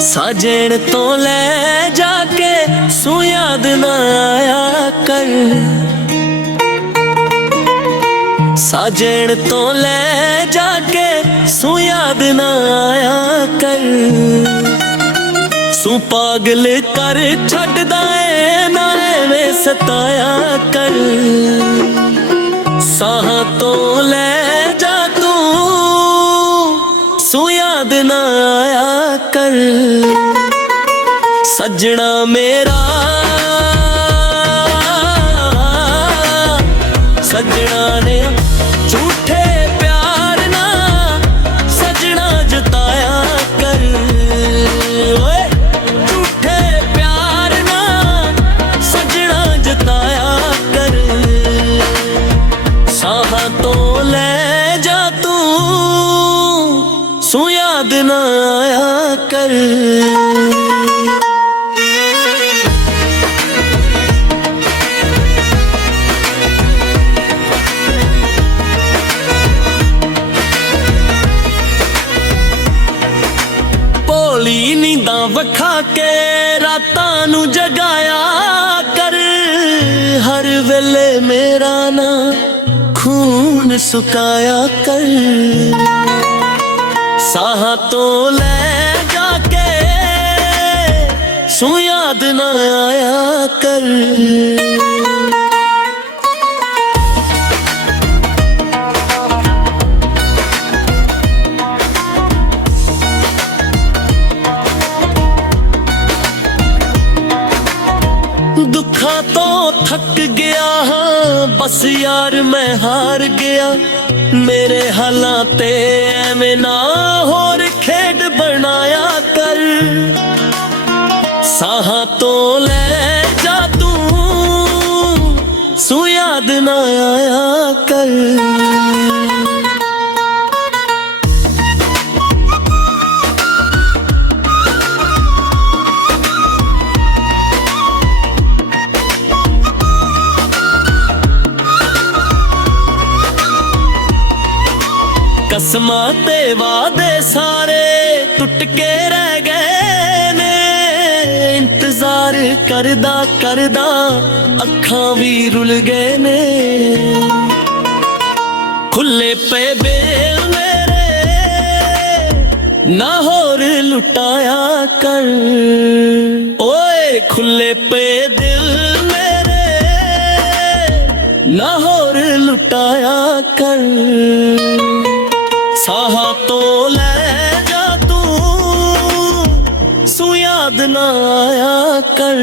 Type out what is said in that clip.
साजन तो ले जाके सू याद ना आया कर। साजन तो ले जाके सू याद ना आया कर। सू पागल कर छड्डदा ऐ ना एवें सताया कर। साह तो ले जा तू सू याद ना आया कर। सजना मेरा सजना ने झूठे प्यार ना सजना जताया कर। ओए झूठे प्यार ना सजना जताया कर। साह तो ले जा तू सू याद ना आया कर। भोली नींदा वखा के रातां नू जगाया कर। हर वेले मेरा ना खून सुकाया कर। साह तो ले जाके सू याद ना आया कर। दुखा तो थक गया हाँ बस यार मैं हार गया। मेरे हालाते एवें ना होर खेड बनाया कर। साह तो ले जा तू सू याद ना आया कर। कसमां ते वादे सारे टुट के रह गए ने। इंतजार करदा करदा अखां भी रुल गए ने। खुले पे बेल मेरे ना होर लुटाया कर। ओए खुले पे दिल मेरे ना होर लुटाया कर। साह तो ले जा तू सू याद ना आया कर।